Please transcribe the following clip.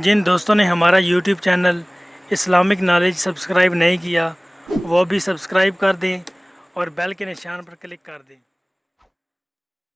जिन दोस्तों ने हमारा YouTube channel Islamic knowledge subscribe नहीं किया वो भी सब्सक्राइब कर दें और बेल के निशान पर क्लिक कर दें।